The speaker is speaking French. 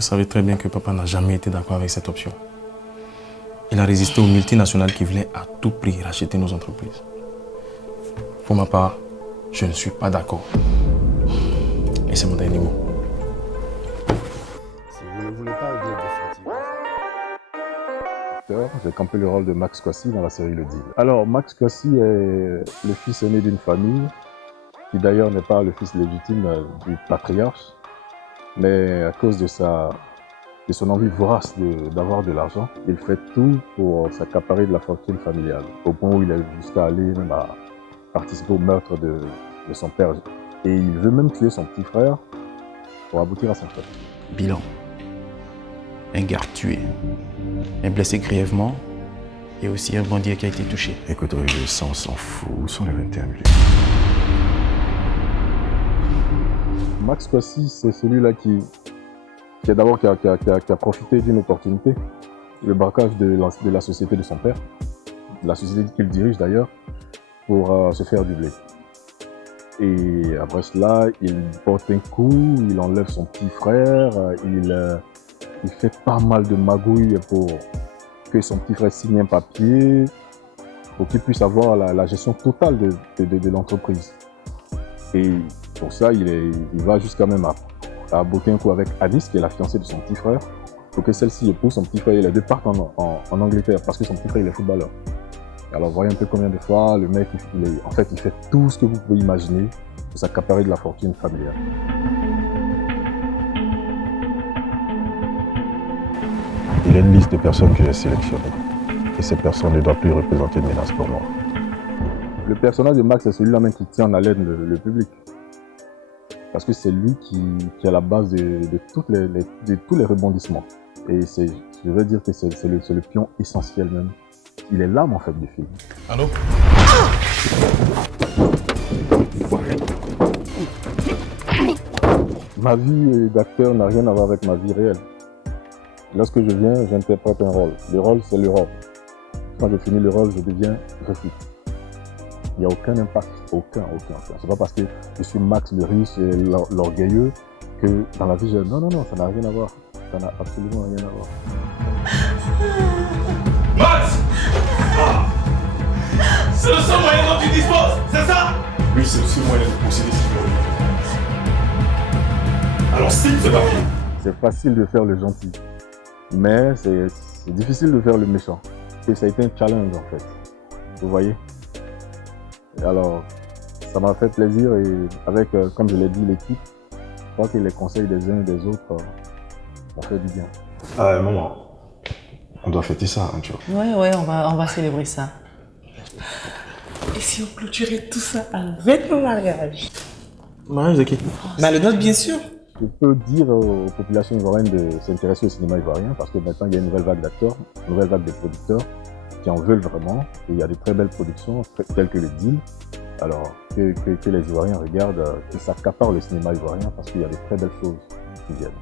Vous savez très bien que papa n'a jamais été d'accord avec cette option. Il a résisté aux multinationales qui voulaient à tout prix racheter nos entreprises. Pour ma part, je ne suis pas d'accord. Et c'est mon dernier mot. Si vous ne voulez pas dire définitivement. J'ai campé le rôle de Max Kwasi dans la série Le Deal. Alors, Max Kwasi est le fils aîné d'une famille qui d'ailleurs n'est pas le fils légitime du patriarche, mais à cause de son envie vorace d'avoir de l'argent, il fait tout pour s'accaparer de la fortune familiale, au point où il est jusqu'à aller même à participer au meurtre de son père. Et il veut même tuer son petit frère pour aboutir à son fait. Bilan. Un garde tué, un blessé grièvement et aussi un bandit qui a été touché. Écoute, Olivier, ça on s'en fout. Où sont les 21 millions? Max Kwasi, c'est celui-là qui a profité d'une opportunité, le braquage de la société de son père, de la société qu'il dirige d'ailleurs, pour se faire du blé. Et après cela, il porte un coup, il enlève son petit frère, il fait pas mal de magouilles pour que son petit frère signe un papier, pour qu'il puisse avoir la gestion totale de l'entreprise. Et pour ça, il va jusqu'à même à botter un coup avec Alice, qui est la fiancée de son petit frère, pour que celle-ci épouse son petit frère et les deux partent en Angleterre, parce que son petit frère il est footballeur. Alors voyez un peu combien de fois le mec, il fait tout ce que vous pouvez imaginer pour s'accaparer de la fortune familiale. Il y a une liste de personnes que j'ai sélectionnées. Et ces personnes ne doivent plus représenter une menace pour moi. Le personnage de Max, c'est celui-là même qui tient en haleine le public. Parce que c'est lui qui est à la base de tous les rebondissements. Et je veux dire que c'est le pion essentiel même. Il est l'âme en fait du film. Allô? Ma vie d'acteur n'a rien à voir avec ma vie réelle. Lorsque je viens, j'interprète un rôle. Le rôle, c'est le rôle. Quand je finis le rôle, je deviens refus. Il n'y a aucun impact, aucun. C'est pas parce que je suis Max le riche et l'orgueilleux que dans la vie, non, ça n'a rien à voir. Ça n'a absolument rien à voir. Max! C'est le seul moyen dont tu disposes, c'est ça? Oui, c'est le seul moyen de posséder ce bureau. Alors signe ce papier. C'est facile de faire le gentil, mais c'est difficile de faire le méchant. Et ça a été un challenge en fait. Vous voyez? Et alors, ça m'a fait plaisir et avec, comme je l'ai dit, l'équipe, je crois que les conseils des uns et des autres ont fait du bien. Ah, maman, on doit fêter ça, hein, tu vois. Ouais, on va célébrer ça. Et si on clôturait tout ça avec le mariage? Mariage de qui? Bah, le nôtre, bien sûr. Je peux dire aux populations ivoiriennes de s'intéresser au cinéma ivoirien parce que maintenant il y a une nouvelle vague d'acteurs, une nouvelle vague de producteurs qui en veulent vraiment. Et il y a de très belles productions telles que Le Deal. Alors que les Ivoiriens regardent, qu'ils s'accaparent le cinéma ivoirien parce qu'il y a de très belles choses qui viennent.